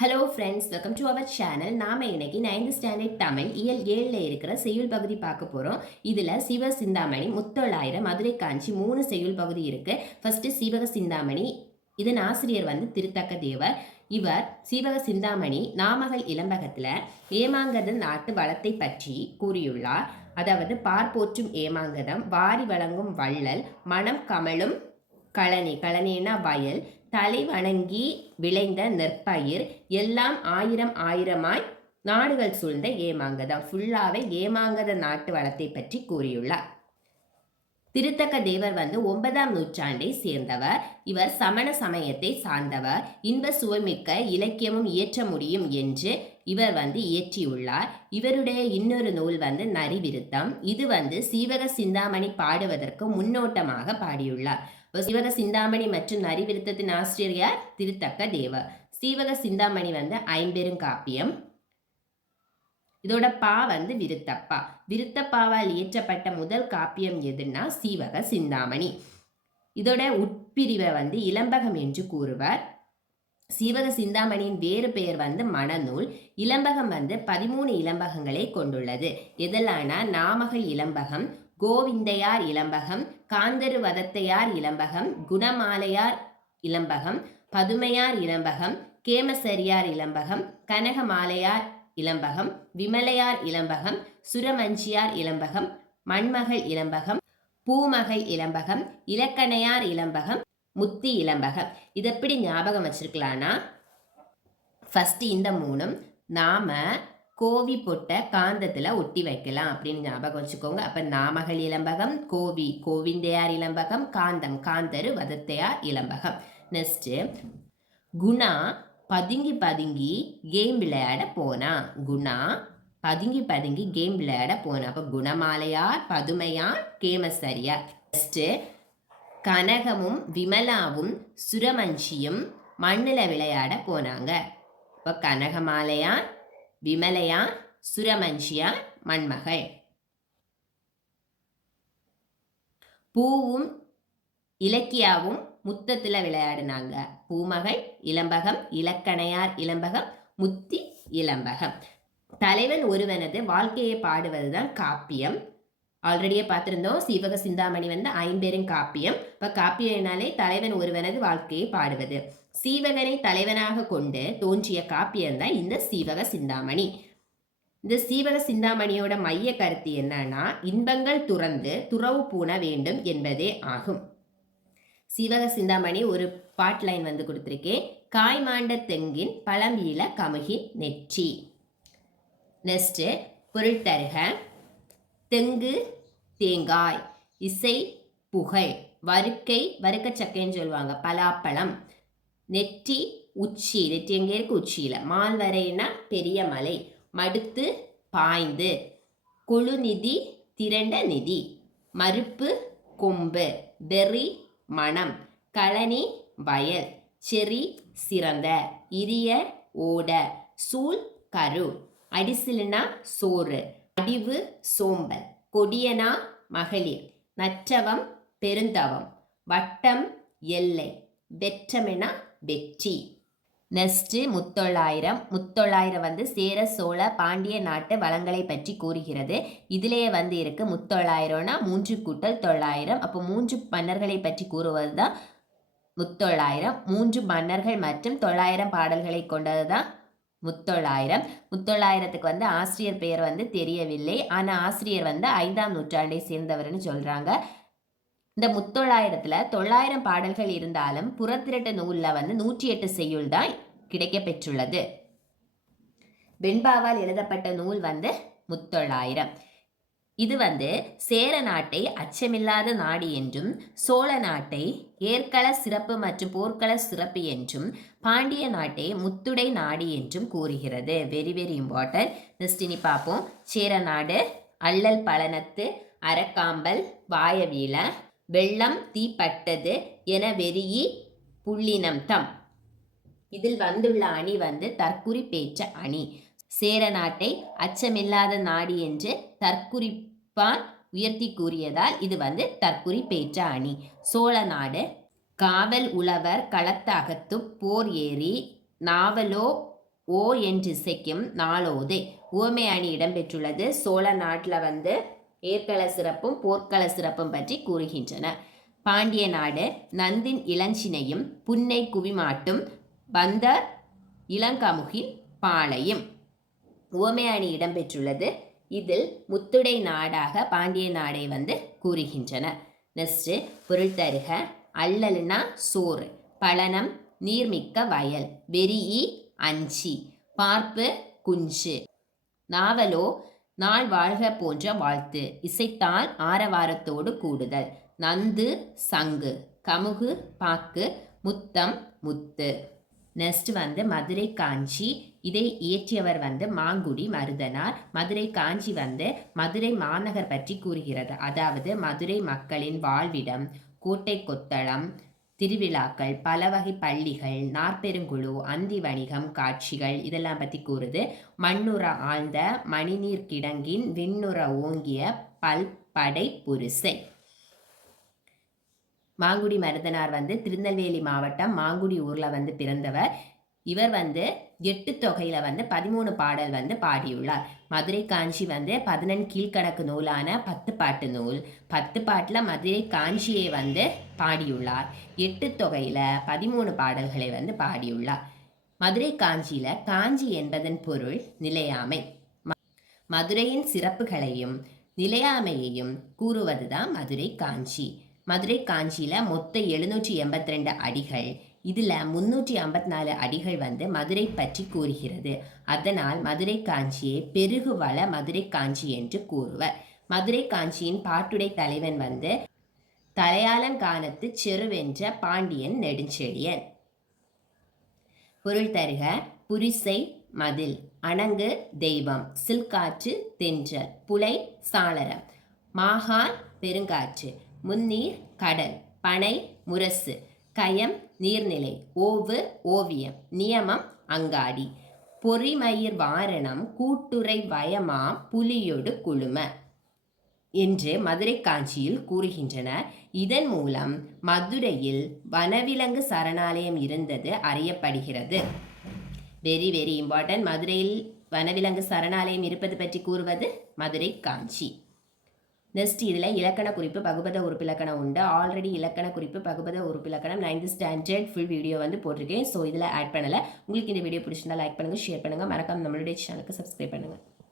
Hello friends, welcome to our channel. நாம இன்னைக்கு 9th standard Tamil இயல் 7ல் இருக்கிற செய்யுள் பகுதி பார்க்க போகிறோம். இதில் சீவக சிந்தாமணி, முத்தொள்ளாயிரம், மதுரை காஞ்சி 3 செய்யுள் பகுதி இருக்கு. ஃபர்ஸ்ட் சீவக சிந்தாமணி. இதன் ஆசிரியர் திருத்தக்க தேவர். இவர் சீவக சிந்தாமணி நாமகள் இளம்பகத்தில் ஏமாங்கதன் நாட்டு வளத்தை பற்றி கூறியுள்ளார். அதாவது பார்ப்போற்றும் ஏமாங்கதம், வாரி வழங்கும் வள்ளல், மனம் கமலும் களனி, களனினா வயல், தலை வணங்கி விளைந்த நெற்பயிர், எல்லாம் ஆயிரம் ஆயிரமாய் நாடுகள் சூழ்ந்த ஏமாங்கதம். ஃபுல்லாவே ஏமாங்கத நாட்டு வளத்தை பற்றி கூறியுள்ளார். திருத்தக்க தேவர் 9ஆம் நூற்றாண்டை சேர்ந்தவர். இவர் சமண சமயத்தை சார்ந்தவர். இன்ப சுவைமிக்க இலக்கியமும் இயற்ற முடியும் என்று இவர் இயற்றியுள்ளார். இவருடைய இன்னொரு நூல் நரிவிருத்தம். இது சீவக சிந்தாமணி பாடுவதற்கு முன்னோட்டமாக பாடியுள்ளார். சீவக சிந்தாமணி மற்றும் நரிவிருத்தத்தின் ஆசிரியர் யார்? திருத்தக்க தேவர். சீவக சிந்தாமணி ஐம்பெருங்காப்பியம். இதோட பா விருத்தப்பா. விருத்தப்பாவால் இயற்றப்பட்ட முதல் காப்பியம் எதுன்னா சீவக சிந்தாமணி. இதோட உட்பிரிவை இளம்பகம் என்று கூறுவர். சீவக சிந்தாமணியின் வேறு பெயர் மணநூல். இளம்பகம் 13 இளம்பகங்களை கொண்டுள்ளது. எதெல்லான நாமகள் இளம்பகம், கோவிந்தையார் இளம்பகம், காந்தரு வதத்தையார் இளம்பகம், குணமாலையார் இளம்பகம், பதுமையார் இளம்பகம், கேமசரியார் இளம்பகம், கனகமாலையார் இளம்பகம், விமலையார் இளம்பகம், சுரமஞ்சியார் இளம்பகம், மண்மகள் இளம்பகம், பூமகள் இளம்பகம், இலக்கணையார் இளம்பகம், முத்தி இளம்பகம். இது எப்படி ஞாபகம் வச்சிருக்கலாம்னா, ஃபர்ஸ்ட் இந்த 3 நாம கோவி போட்ட காந்தத்தில் ஒட்டி வைக்கலாம் அப்படின்னு ஞாபகம் வச்சுக்கோங்க. அப்போ நாமகள் இளம்பகம், கோவி கோவிந்தையார் இளம்பகம், காந்தம் காந்தரு வதத்தையார் இளம்பகம். நெக்ஸ்ட் குணா பதுங்கி பதுங்கி கேம் விளையாட போனா. குணா பதுங்கி பதுங்கி கேம் விளையாட போனா. அப்போ குணமாலையார், பதுமையார், கேமசரியார். நெக்ஸ்ட் கனகமும் விமலாவும் சுரமஞ்சியும் மண்ணில் விளையாட போனாங்க. இப்போ கனகமாலையார், விமலையார், சுரமஞ்சியார் மண்மகள். பூவும் இலக்கியாவும் முத்தத்தில் விளையாடினாங்க. பூமகள் இளம்பகம், இலக்கணையார் இளம்பகம், முத்தி இளம்பகம். தலைவன் ஒருவனது வாழ்க்கையை பாடுவதுதான் காப்பியம். ஆல்ரெடியே பார்த்துருந்தோம். சீவக சிந்தாமணி ஐம்பெருங்காப்பியம். இப்போ காப்பியனாலே தலைவன் ஒருவனது வாழ்க்கையை பாடுவது. சீவகனை தலைவனாக கொண்டு தோன்றிய காப்பியம்தான் இந்த சீவக சிந்தாமணி. இந்த சீவக சிந்தாமணியோட மைய கருத்து என்னன்னா, இன்பங்கள் துறந்து துறவு பூண வேண்டும் என்பதே ஆகும். சீவக சிந்தாமணி ஒரு பாட் லைன் கொடுத்துருக்கேன். காய் மாண்ட தெங்கின் பழம்பீல கமுகின் நெற்றி. நெக்ஸ்ட் பொருள் தருக. தெங்கு தேங்காய், இசை புகழ், வருக்கை வறுக்கச்சக்கைன்னு சொல்லுவாங்க, பலாப்பழம், நெற்றி உச்சி, நெற்றி எங்கே இருக்கு? உச்சியில். மால்வரைனா பெரிய மலை, மடுத்து பாய்ந்து, கொழுநிதி திரண்ட நிதி, மறுப்பு கொம்பு, வெறி மனம், களனி வயல், செறி சிறந்த, இரிய ஓட, சூழ் கரு, அடிசிலுனா சோறு, அடிவு சோம்பல், கொடியனா மகளிர், நற்றவம் பெருந்தவம், வட்டம் எல்லை, வெற்றமெனா வெற்றி. நெக்ஸ்ட் முத்தொள்ளாயிரம். முத்தொள்ளாயிரம் சேர சோழ பாண்டிய நாட்டு வளங்களை பற்றி கூறுகிறது. இதிலேயே இருக்கு முத்தொள்ளாயிரம்னா 3 கூட்டல் 900. அப்போ 3 மன்னர்களை பற்றி கூறுவது தான் முத்தொள்ளாயிரம். 3 மன்னர்கள் மற்றும் 900 பாடல்களை கொண்டது தான் முத்தொள்ளாயிரம். முத்தொள்ளாயிரத்துக்கு ஆசிரியர் பெயர் தெரியவில்லை. ஆனால் ஆசிரியர் 5ஆம் நூற்றாண்டை சேர்ந்தவர்னு சொல்றாங்க. இந்த முத்தொள்ளாயிரத்துல 900 பாடல்கள் இருந்தாலும் புறத்திரட்டு நூல்ல 108 செய்யுள் தான் கிடைக்க பெற்றுள்ளது. வெண்பாவால் எழுதப்பட்ட நூல் முத்தொள்ளாயிரம். இது சேர நாட்டை அச்சமில்லாத நாடு என்றும், சோழ நாட்டை ஏற்கள சிறப்பு மற்றும் போர்க்கள சிறப்பு என்றும், பாண்டிய நாட்டை முத்துடை நாடு என்றும் கூறுகிறது. Very very important. நெக்ஸ்ட் இனி பார்ப்போம். சேர நாடு அள்ளல் பழனத்து அரக்காம்பல் வாயவீல, வெள்ளம் தீப்பட்டது என வெறியி புள்ளினம் தம். இதில் வந்துள்ள அணி தற்குறி பேற்ற அணி. சேர நாட்டை அச்சமில்லாத நாடு என்று தற்குறிப்பால் உயர்த்தி கூறியதால் இது தற்குறி பேற்ற அணி. சோழ நாடு காவல் உழவர் களத்தகத்து போர் ஏறி நாவலோ ஓ என்று இசைக்கும் நாளோதை. உவமை அணி இடம்பெற்றுள்ளது. சோழ நாட்டில் வந்து ஏற்கள சிறப்பும் போர்க்கள சிறப்பும் பற்றி கூறுகின்றன. பாண்டிய நாடு நந்தின் இளஞ்சினையும் புன்னை குவிமாட்டும் பந்தர் இளங்கமுகின் பாளையும். உவமை அணி இடம்பெற்றுள்ளது. இதில் முத்துடை நாடாக பாண்டிய நாடை வந்து கூறுகின்றன. நெக்ஸ்ட் பொருள் தருக. அல்லல்னா சோறு, பழனம் நீர்மிக்க வயல், வெறியி அஞ்சி, பார்ப்பு குஞ்சு, நாவலோ நாள் வாழ்க போன்ற வாழ்த்து, இசைத்தால் ஆரவாரத்தோடு கூடுதல், நந்து சங்கு, கமுகு பாக்கு, முத்தம் முத்து. நெக்ஸ்ட் வந்து மதுரை காஞ்சி. இதை இயற்றியவர் வந்து மாங்குடி மருதனார். மதுரை காஞ்சி வந்து மதுரை மாநகர் பற்றி கூறுகிறது. அதாவது மதுரை மக்களின் வாழ்விடம், கோட்டை கொத்தளம், திருவிழாக்கள், பல வகை பள்ளிகள், நாற்பெருங்குழு, அந்தி வணிகம், காட்சிகள் இதெல்லாம் பற்றி கூறுது. மண்ணுற ஆழ்ந்த மணிநீர் கிடங்கின் விண்ணுற ஓங்கிய பல்படை புரிசை. மாங்குடி மருதனார் வந்து திருநெல்வேலி மாவட்டம் மாங்குடி ஊரில் வந்து பிறந்தவர். இவர் வந்து 8 தொகையில் வந்து 13 பாடல் வந்து பாடியுள்ளார். மதுரை காஞ்சி வந்து 11 கீழ்கணக்கு நூலான 10 பாட்டு நூல். 10 பாட்டில் மதுரை காஞ்சியை வந்து பாடியுள்ளார். 8 தொகையில் 13 பாடல்களை வந்து பாடியுள்ளார். மதுரை காஞ்சியில் காஞ்சி என்பதன் பொருள் நிலையாமை. மதுரையின் சிறப்புகளையும் நிலையாமையையும் கூறுவதுதான் மதுரை காஞ்சி. மதுரை காஞ்சியில் மொத்த 782 அடிகள். இதில் 354 அடிகள் வந்து மதுரை பற்றி கூறுகிறது. அதனால் மதுரை காஞ்சியை பெருகுவள மதுரை காஞ்சி என்று கூறுவர். மதுரை காஞ்சியின் பாட்டுடை தலைவன் வந்து தலையாலங்கானத்து செருவென்ற பாண்டியன் நெடுஞ்செழியன். பொருள் தருக. புரிசை மதில், அணங்கு தெய்வம், சில்காற்று தென்றல், புலை சாளரம், மாகான் பெருங்காற்று, முன்னீர் கடல், பனை முரசு, கயம் நீர்நிலை, ஓவு ஓவியம், நியமம் அங்காடி, பொறிமயிர் வாரணம், கூட்டுரை வயமா, புலியொடு குழும என்று மதுரை காஞ்சியில் கூறுகின்றனர். இதன் மூலம் மதுரையில் வனவிலங்கு சரணாலயம் இருந்தது அறியப்படுகிறது. Very very important. மதுரையில் வனவிலங்கு சரணாலயம் இருப்பது பற்றி கூறுவது மதுரை காஞ்சி. நெக்ஸ்ட் இதில் இலக்கண குறிப்பு பகுபத உறுப்பிலக்கணம் உண்டு. ஆல்ரெடி இலக்கண குறிப்பு பகுபத உறுப்பிலக்கணம் 9th ஸ்டாண்டர்ட் ஃபுல் வீடியோ வந்து போட்டிருக்கேன். ஸோ இதில் ஆட் பண்ணலை. உங்களுக்கு இந்த வீடியோ பிடிச்சிருந்தா லைக் பண்ணுங்கள், ஷேர் பண்ணுங்கள், மறக்காம நம்மளுடைய சேனலுக்கு சப்ஸ்கிரைப் பண்ணுங்கள்.